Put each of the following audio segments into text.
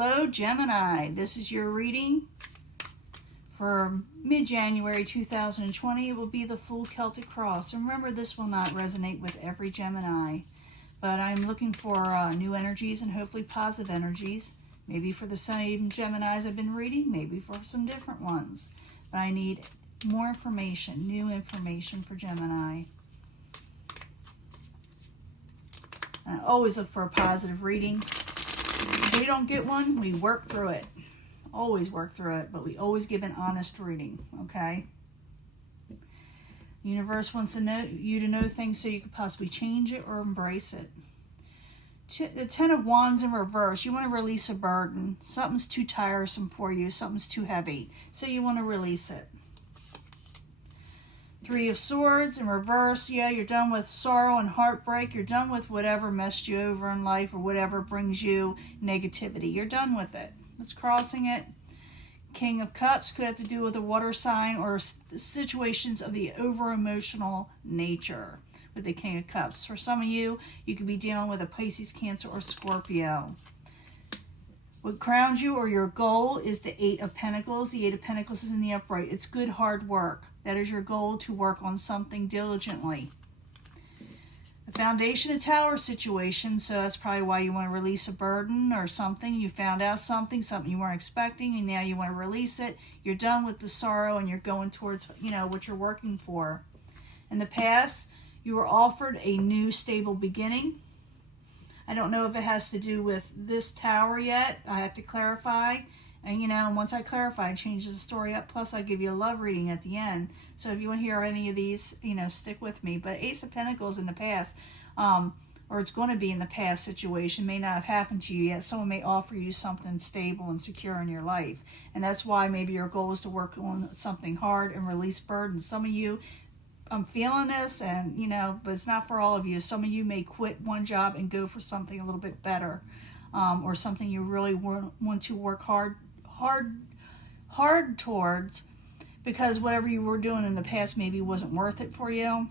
Hello, Gemini. This is your reading for mid-January 2020. It will be the full Celtic cross. And remember, this will not resonate with every Gemini, but I'm looking for new energies and hopefully positive energies. Maybe for the same Geminis I've been reading, maybe for some different ones. But I need more information, new information for Gemini. I always look for a positive reading. If we don't get one, we work through it. Always work through it, but we always give an honest reading, okay? The universe wants you to know things so you can possibly change it or embrace it. The Ten of Wands in reverse. You want to release a burden. Something's too tiresome for you. Something's too heavy. So you want to release it. Three of Swords in reverse. Yeah, you're done with sorrow and heartbreak. You're done with whatever messed you over in life or whatever brings you negativity. You're done with it. It's crossing it. King of Cups could have to do with a water sign or situations of the over-emotional nature with the King of Cups. For some of you, you could be dealing with a Pisces, Cancer, or Scorpio. What crowns you or your goal is the Eight of Pentacles. The Eight of Pentacles is in the upright. It's good hard work. That is your goal, to work on something diligently. The Foundation of Tower situation, so that's probably why you want to release a burden or something. You found out something you weren't expecting, and now you want to release it. You're done with the sorrow, and you're going towards, what you're working for. In the past, you were offered a new stable beginning. I don't know if it has to do with this tower yet. I have to clarify. And, once I clarify, it changes the story up. Plus, I'll give you a love reading at the end. So if you want to hear any of these, stick with me. But Ace of Pentacles in the past, or it's going to be in the past situation, may not have happened to you yet. Someone may offer you something stable and secure in your life. And that's why maybe your goal is to work on something hard and release burdens. Some of you, I'm feeling this, and, but it's not for all of you. Some of you may quit one job and go for something a little bit better, or something you really want to work hard towards, because whatever you were doing in the past maybe wasn't worth it for you.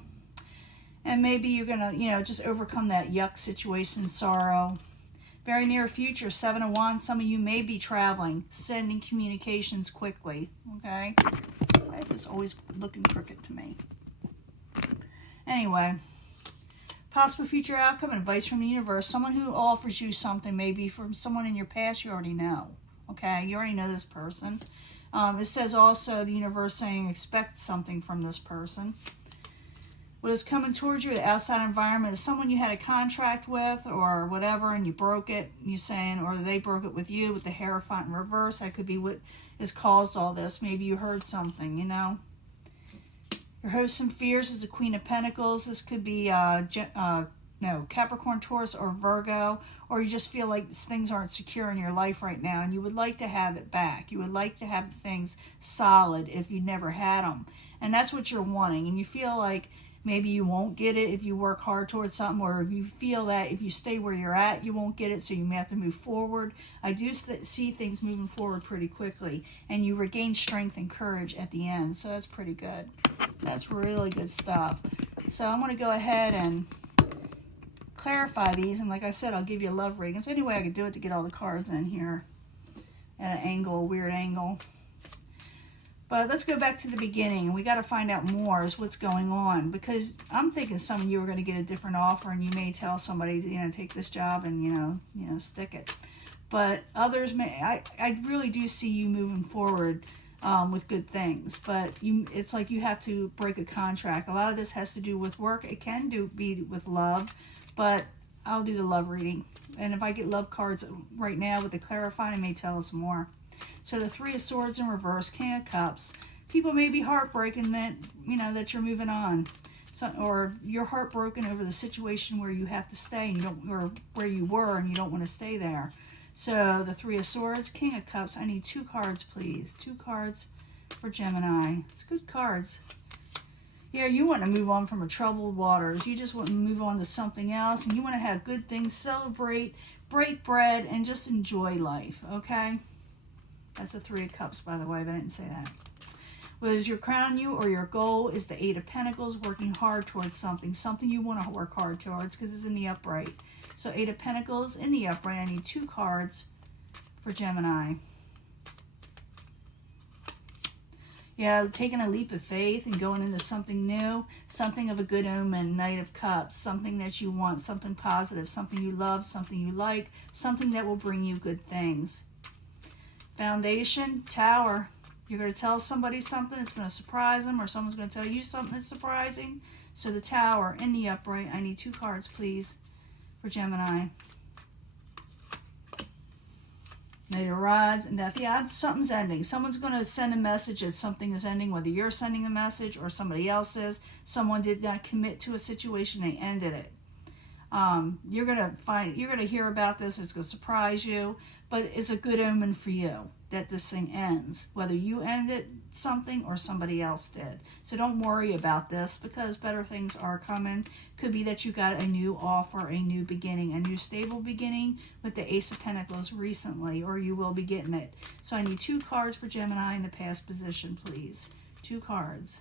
And maybe you're going to, just overcome that yuck situation, sorrow. Very near future, Seven of Wands, some of you may be traveling, sending communications quickly, okay? Why is this always looking crooked to me? Anyway, possible future outcome, advice from the universe. Someone who offers you something, maybe from someone in your past you already know. Okay, you already know this person. It says also the universe saying expect something from this person. What is coming towards you, the outside environment, is someone you had a contract with or whatever and you broke it. You saying, or they broke it with you with the Hierophant in reverse. That could be what has caused all this. Maybe you heard something, Your hopes and fears is the Queen of Pentacles. This could be Capricorn, Taurus, or Virgo, or you just feel like things aren't secure in your life right now and you would like to have it back. You would like to have things solid if you never had them. And that's what you're wanting. And you feel like maybe you won't get it if you work hard towards something, or if you feel that if you stay where you're at, you won't get it, so you may have to move forward. I do see things moving forward pretty quickly, and you regain strength and courage at the end, so that's pretty good. That's really good stuff. So I'm going to go ahead and clarify these, and like I said, I'll give you a love reading. It's any way I could do it to get all the cards in here at an angle, a weird angle. But let's go back to the beginning. We got to find out more is what's going on, because I'm thinking some of you are going to get a different offer, and you may tell somebody to take this job and stick it. But others may. I really do see you moving forward with good things, but it's like you have to break a contract. A lot of this has to do with work. It can be with love, but I'll do the love reading. And if I get love cards right now with the clarifying, I may tell us more. So the Three of Swords in reverse, King of Cups. People may be heartbroken that, that you're moving on. So, or you're heartbroken over the situation where you have to stay and or where you were and you don't want to stay there. So the Three of Swords, King of Cups. I need 2 cards, please. 2 cards for Gemini. It's good cards. Yeah, you want to move on from troubled waters. You just want to move on to something else, and you want to have good things, celebrate, break bread, and just enjoy life, okay? That's the Three of Cups, by the way, but I didn't say that. What is your crown you or your goal is the Eight of Pentacles, working hard towards something you want to work hard towards, because it's in the upright. So Eight of Pentacles in the upright. I need 2 cards for Gemini. Yeah, taking a leap of faith and going into something new, something of a good omen, Knight of Cups, something that you want, something positive, something you love, something you like, something that will bring you good things. Foundation, Tower. You're going to tell somebody something that's going to surprise them, or someone's going to tell you something that's surprising. So the Tower in the upright. I need 2 cards, please, for Gemini. Knight of Rods and Death. Yeah, something's ending. Someone's going to send a message that something is ending, whether you're sending a message or somebody else is. Someone did not commit to a situation. They ended it. You're going to hear about this. It's going to surprise you, but it's a good omen for you that this thing ends, whether you ended something or somebody else did. So don't worry about this, because better things are coming. Could be that you got a new offer, a new beginning, a new stable beginning with the Ace of Pentacles recently, or you will be getting it. So I need 2 cards for Gemini in the past position, please. 2 cards.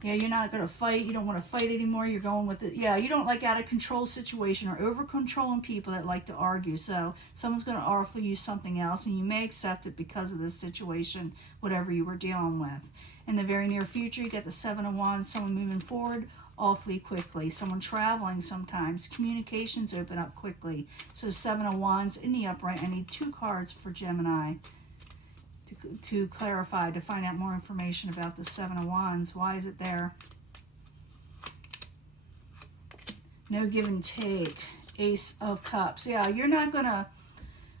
Yeah, you're not going to fight. You don't want to fight anymore. You're going with it. Yeah, you don't like out of control situation or over controlling people that like to argue. So someone's going to offer you something else, and you may accept it because of this situation, whatever you were dealing with. In the very near future, you get the 7 of Wands, someone moving forward awfully quickly, someone traveling sometimes. Communications open up quickly. So 7 of Wands in the upright. I need 2 cards for Gemini. To clarify, to find out more information about the 7 of Wands. Why is it there? No give and take. Ace of Cups. Yeah, you're not going to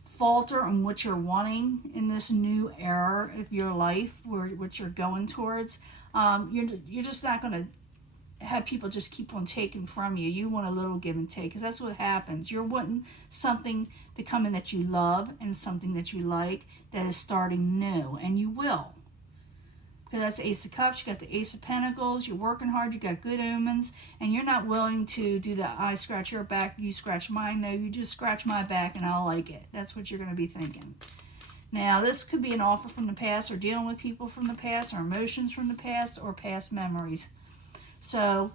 falter on what you're wanting in this new era of your life, what you're going towards. You're just not going to have people just keep on taking from you. You want a little give and take, because that's what happens. You're wanting something to come in that you love and something that you like that is starting new, and you will. Because that's the Ace of Cups, you got the Ace of Pentacles, you're working hard, you got good omens, and you're not willing to do the I scratch your back, you scratch mine. No, you just scratch my back and I'll like it. That's what you're going to be thinking. Now, this could be an offer from the past, or dealing with people from the past, or emotions from the past, or past memories. So,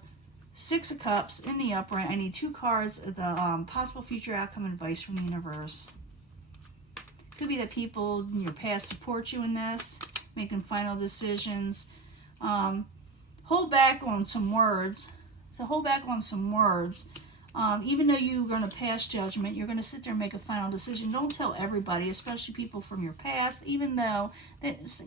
6 of Cups in the upright. I need 2 cards of the possible future outcome advice from the universe. Could be that people in your past support you in this, making final decisions. Hold back on some words. So hold back on some words. Even though you're going to pass judgment, you're going to sit there and make a final decision. Don't tell everybody, especially people from your past, even though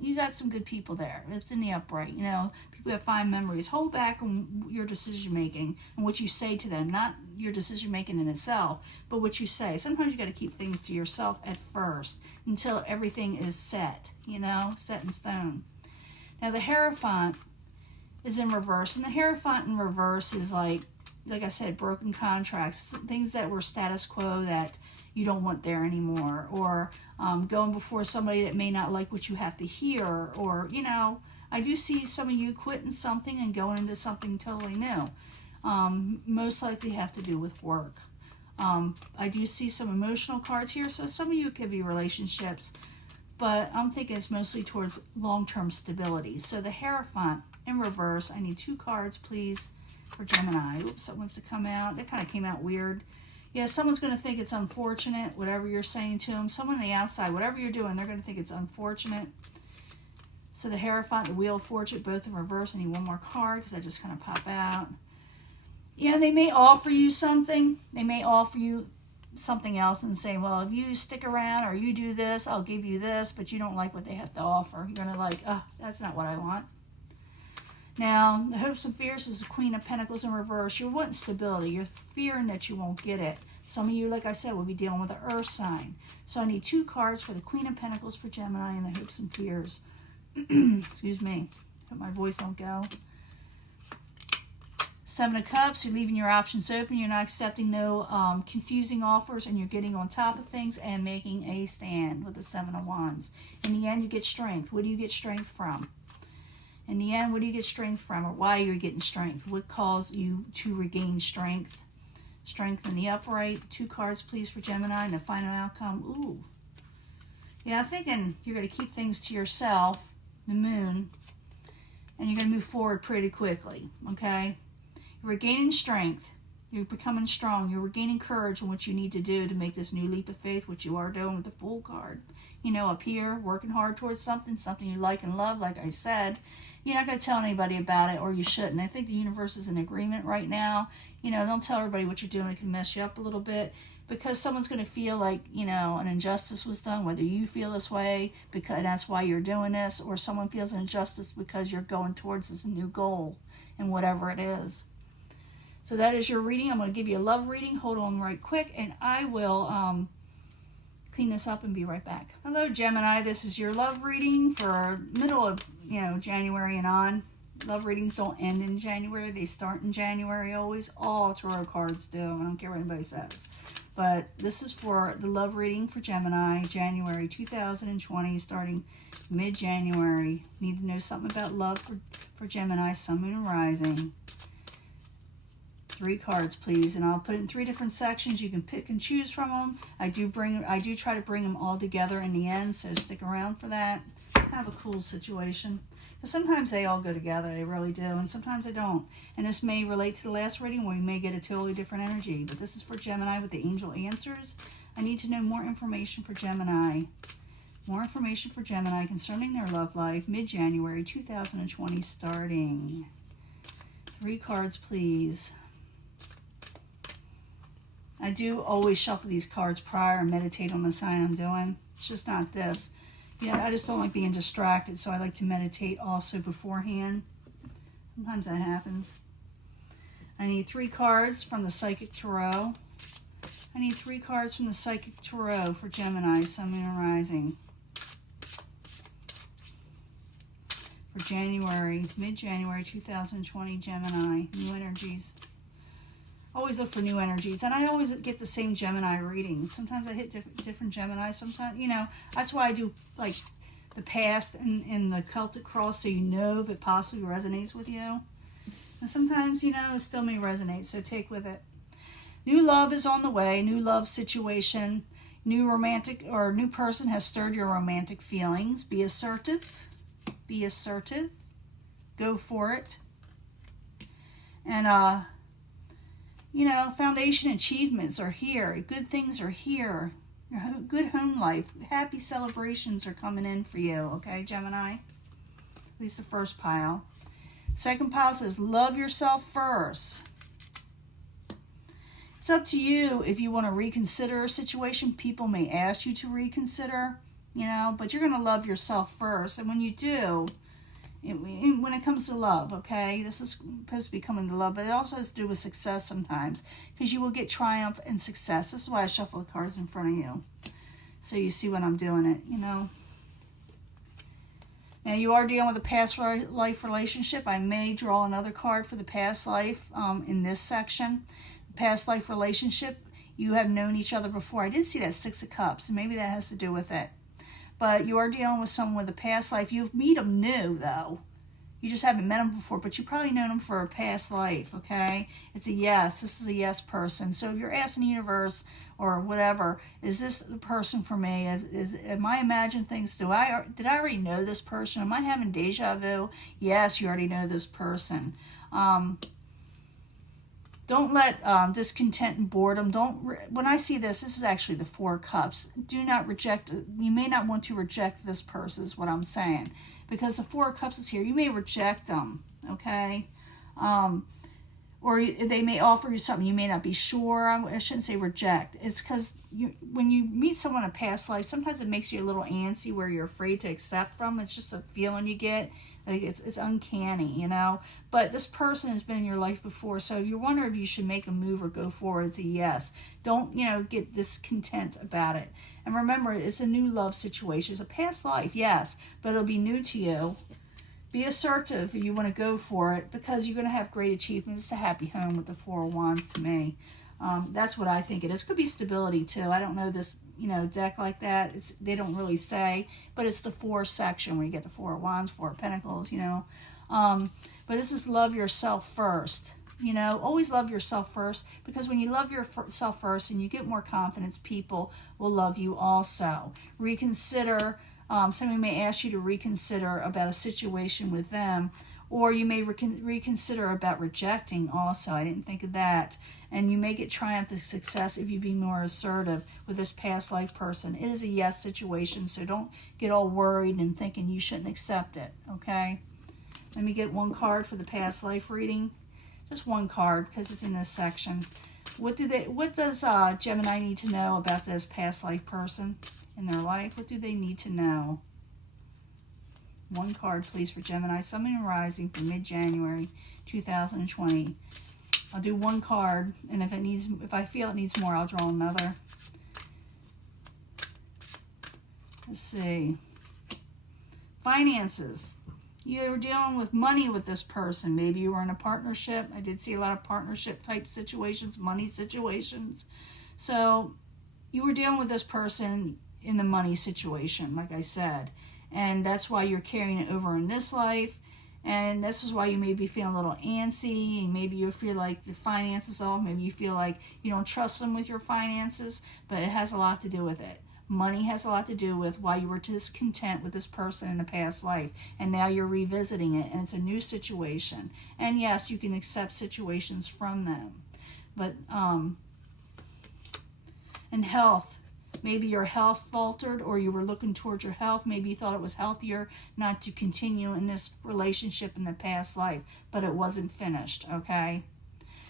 you got some good people there. It's in the upright, you know, people have fine memories. Hold back on your decision making and what you say to them, not your decision making in itself, but what you say. Sometimes you got to keep things to yourself at first until everything is set, you know, set in stone. Now the Hierophant is in reverse, and the Hierophant in reverse is like I said, broken contracts, things that were status quo that you don't want there anymore, or going before somebody that may not like what you have to hear, or, you know, I do see some of you quitting something and going into something totally new. Most likely have to do with work. I do see some emotional cards here, so some of you could be relationships, but I'm thinking it's mostly towards long-term stability. So the Hierophant in reverse, I need 2 cards, please, for Gemini. Oops, that wants to come out. That kind of came out weird. Yeah, someone's going to think it's unfortunate, whatever you're saying to them. Someone on the outside, whatever you're doing, they're going to think it's unfortunate. So the Hierophant, the Wheel of Fortune, both in reverse. I need 1 more card because I just kind of pop out. Yeah, they may offer you something. They may offer you something else and say, well, if you stick around or you do this, I'll give you this, but you don't like what they have to offer. You're going to like, oh, that's not what I want. Now, the hopes and fears is the Queen of Pentacles in reverse. You're wanting stability. You're fearing that you won't get it. Some of you, like I said, will be dealing with the Earth sign. So I need 2 cards for the Queen of Pentacles for Gemini and the hopes and fears. Excuse me. Hope my voice don't go. 7 of Cups, you're leaving your options open. You're not accepting no confusing offers, and you're getting on top of things and making a stand with the 7 of Wands. In the end, you get strength. What do you get strength from? In the end, what do you get strength from, or why are you getting strength? What caused you to regain strength? Strength in the upright. 2 cards, please, for Gemini, and the final outcome. Ooh. Yeah, I'm thinking you're going to keep things to yourself, the Moon, and you're going to move forward pretty quickly, okay? You're regaining strength. You're becoming strong. You're regaining courage in what you need to do to make this new leap of faith, which you are doing with the Fool card. You know, up here, working hard towards something you like and love, like I said. You're not going to tell anybody about it, or you shouldn't. I think the universe is in agreement right now. You know, don't tell everybody what you're doing. It can mess you up a little bit, because someone's going to feel like, you know, an injustice was done, whether you feel this way, because that's why you're doing this, or someone feels an injustice because you're going towards this new goal, and whatever it is. So that is your reading. I'm going to give you a love reading. Hold on right quick, and I will clean this up and be right back. Hello, Gemini. This is your love reading for middle of, you know, January and on. Love readings don't end in January. They start in January always. All tarot cards do. I don't care what anybody says. But this is for the love reading for Gemini, January 2020, starting mid-January. Need to know something about love for Gemini, Sun, Moon, and Rising. 3 cards, please, and I'll put it in 3 different sections. You can pick and choose from them. I do try to bring them all together in the end, so stick around for that. It's kind of a cool situation, because sometimes they all go together, they really do, and sometimes they don't. And this may relate to the last reading, where we may get a totally different energy, but this is for Gemini with the angel answers. I need to know more information for Gemini. More information for Gemini concerning their love life, mid-January 2020 starting. 3 cards, please. I do always shuffle these cards prior and meditate on the sign I'm doing. It's just not this. Yeah, I just don't like being distracted, so I like to meditate also beforehand. Sometimes that happens. I need 3 cards from the Psychic Tarot. I need 3 cards from the Psychic Tarot for Gemini, Sun, Moon, and Rising. For January, mid-January 2020, Gemini, new energies. Always look for new energies, and I always get the same Gemini reading. Sometimes I hit different Gemini. Sometimes, you know, that's why I do like the past and the Celtic cross, so you know if it possibly resonates with you. And sometimes, you know, it still may resonate, so take with it. New love is on the way. New love situation. New romantic or new person has stirred your romantic feelings. Be assertive. Be assertive. Go for it. And you know, foundation achievements are here. Good things are here. Your good home life. Happy celebrations are coming in for you, okay, Gemini? At least the first pile. Second pile says, love yourself first. It's up to you if you want to reconsider a situation. People may ask you to reconsider, you know, but you're going to love yourself first. And when you do, when it comes to love, okay, this is supposed to be coming to love, but it also has to do with success sometimes, because you will get triumph and success. This is why I shuffle the cards in front of you, so you see when I'm doing it, you know. Now, you are dealing with a past life relationship. I may draw another card for the past life in this section. The past life relationship, you have known each other before. I did see that 6 of Cups, and maybe that has to do with it. But you are dealing with someone with a past life. You meet them new, though. You just haven't met them before, but you probably known them for a past life, okay? It's a yes. This is a yes person. So if you're asking the universe or whatever, is this the person for me? Am I imagining things? Did I already know this person? Am I having deja vu? Yes, you already know this person. Don't let discontent and boredom, when I see this is actually the 4 of Cups. Do not reject, you may not want to reject this person is what I'm saying. Because the 4 of Cups is here. You may reject them, okay? Or they may offer you something you may not be sure. I shouldn't say reject. It's because when you meet someone in a past life, sometimes it makes you a little antsy where you're afraid to accept from. It's just a feeling you get. Like it's uncanny, you know. But this person has been in your life before, so you wonder if you should make a move or go forward. It's a yes. Don't, you know, get discontent about it. And remember, it's a new love situation. It's a past life, yes, but it'll be new to you. Be assertive if you want to go for it, because you're going to have great achievements. It's a happy home with the 4 of Wands to me. That's what I think it is. Could be stability too. I don't know this, you know, deck like that. They don't really say, but it's the 4 section where you get the 4 of Wands, 4 of Pentacles, you know. But this is love yourself first. You know, always love yourself first, because when you love yourself first and you get more confidence, people will love you also. Reconsider. Somebody may ask you to reconsider about a situation with them, Or you may reconsider about rejecting also. I didn't think of that. And you may get triumphant success if you be more assertive with this past life person. It is a yes situation, so don't get all worried and thinking you shouldn't accept it, okay? Let me get one card for the past life reading. Just one card because it's in this section. What does Gemini need to know about this past life person in their life? What do they need to know? One card, please, for Gemini, Sun and Rising for mid-January 2020. I'll do one card, and if I feel it needs more, I'll draw another. Let's see. Finances. You're dealing with money with this person. Maybe you were in a partnership. I did see a lot of partnership type situations, money situations. So you were dealing with this person in the money situation, like I said. And that's why you're carrying it over in this life. And this is why you may be feeling a little antsy. And maybe you feel like the finances off. Maybe you feel like you don't trust them with your finances. But it has a lot to do with it. Money has a lot to do with why you were discontent with this person in a past life. And now you're revisiting it. And it's a new situation. And yes, you can accept situations from them. But, in health. Maybe your health faltered, or you were looking towards your health. Maybe you thought it was healthier not to continue in this relationship in the past life, but it wasn't finished, okay?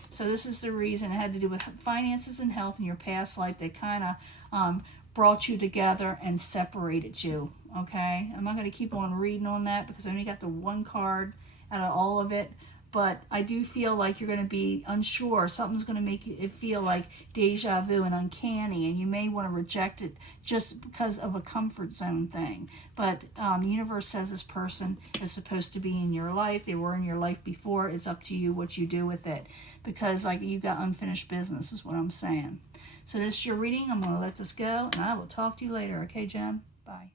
So this is the reason. It had to do with finances and health in your past life. They kind of brought you together and separated you, okay? I'm not going to keep on reading on that because I only got the one card out of all of it. But I do feel like you're going to be unsure. Something's going to make it feel like deja vu and uncanny. And you may want to reject it just because of a comfort zone thing. But the universe says this person is supposed to be in your life. They were in your life before. It's up to you what you do with it. Because like you got unfinished business is what I'm saying. So this is your reading. I'm going to let this go. And I will talk to you later. Okay, Jem? Bye.